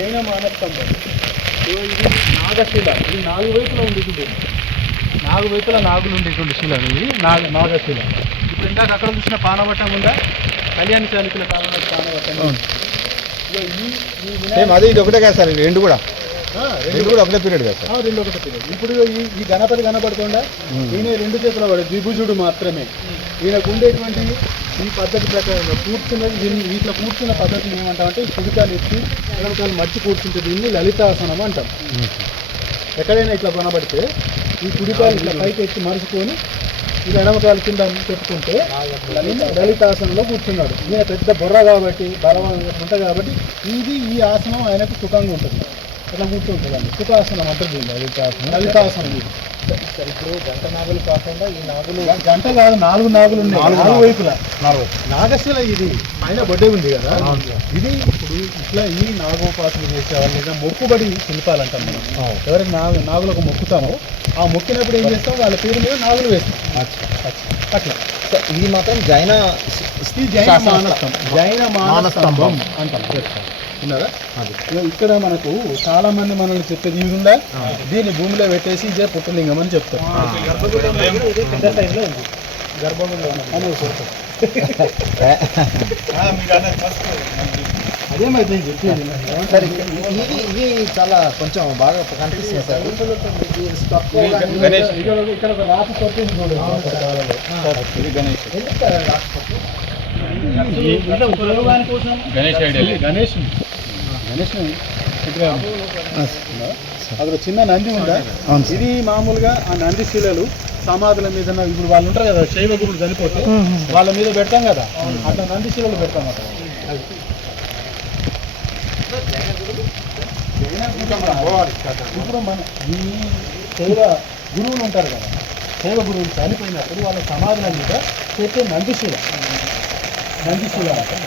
జైన మానస్తంభం so ఇది నాగశిల. ఇది నాలుగు వైపులా ఉండేటువంటి నాలుగు వైపుల నాగులు ఉండేటువంటి శిల ఇది నాగ నాగశిల. ఇప్పుడు ఇందాక అక్కడ చూసిన పానవటం ఉందా? కళ్యాణ చాళుక్యుల కాలంలో పానవటం. ఈ అది ఇది ఒకటే కదా సార్ రెండు కూడా. రెండు రెండు కూడా ఒకటే పీరియడ్ కదా సార్? ఆ, రెండు ఒకటి తెలియదు ఇప్పుడు ఈ ఈ గణపతి కనబడుతుందా ఈయన రెండు చేతుల వాడు ద్విభుజుడు మాత్రమే. ఈయనకు ఉండేటువంటి ఈ పద్ధతి ప్రకారం కూర్చున్నది దీన్ని వీటిలో కూర్చున్న పద్ధతిని ఏమంటామంటే ఈ కుడికాలు ఎత్తి ఎడమకాలు మర్చి కూర్చుంటే దీన్ని లలితాసనం అంటాం. ఎక్కడైనా ఇట్లా కనబడితే ఈ కుడికాలు ఇట్లా పైకి ఎత్తి మరుచుకొని ఇది ఎడమకాలు కింద పెట్టుకుంటే లలిత లలితాసనంలో కూర్చున్నాడు. ఈయన పెద్ద బుర్ర కాబట్టి ఉంటుంది కాబట్టి ఇది ఈ ఆసనం ఆయనకు సుఖంగా ఉంటుంది. అట్లా కూర్చుంటుందండి. సుఖాసనం అంటారు దీన్ని లలితాసనం లలితాసనం ఇప్పుడు గంట నాగులు కాకుండా ఈ నాగులు గంట కాదు నాలుగు నాగులు ఉన్నాయి. నాలుగు. వైపులా. నాలుగు. నాగశిల ఇది పైన బొడ్డే ఉంది కదా. ఇది ఇప్పుడు ఇట్లా ఈ నాగోపాసన చేసే వాళ్ళు లేదా మొక్కుబడి శిల్పాలు అంటాం మనం ఎవరికి నాగు నాగులకు మొక్కుతామో ఆ మొక్కినప్పుడు ఏం చేస్తాం? వాళ్ళ పేరు మీద నాగులు వేస్తాం. అట్లా. ఇది మాత్రం జైన ఈ జైన. మానస్తం జైన మానస్తంభం అంటాం ఇక్కడ మనకు చాలా మంది మనల్ని చెప్పేది ఇది ఉందా దీన్ని భూమిలో పెట్టేసి ఇదే పుట్టలింగం అని చెప్తారు ఇదే. అదేమైతే చెప్పేది సార్ ఇది ఇది చాలా కొంచెం బాగా కనిపిస్తుంది సార్ ఇది ఇక్కడ ఒక- ఇది గణేష్ ఎందుకు సార్ రాసి పట్టు? ఇట్లా ఉపయోగాని కోసం గణేష్ ఐడియా గణేష్ గణేష్ అక్కడ చిన్న నంది ఉందా? ఇది మామూలుగా ఆ నంది శిలలు సమాధుల మీద ఇప్పుడు వాళ్ళు ఉంటారు కదా శైవ గురులు చనిపోతే వాళ్ళ మీద పెడతాం కదా అట్లా నంది శిలలు పెడతాం అక్కడ. ఇప్పుడు మన ఈ శైవ గురువులు ఉంటారు కదా శైవ గురువులు చనిపోయినప్పుడు వాళ్ళ సమాధుల మీద పెట్టే నందిశిల నందిశిల అంటారు.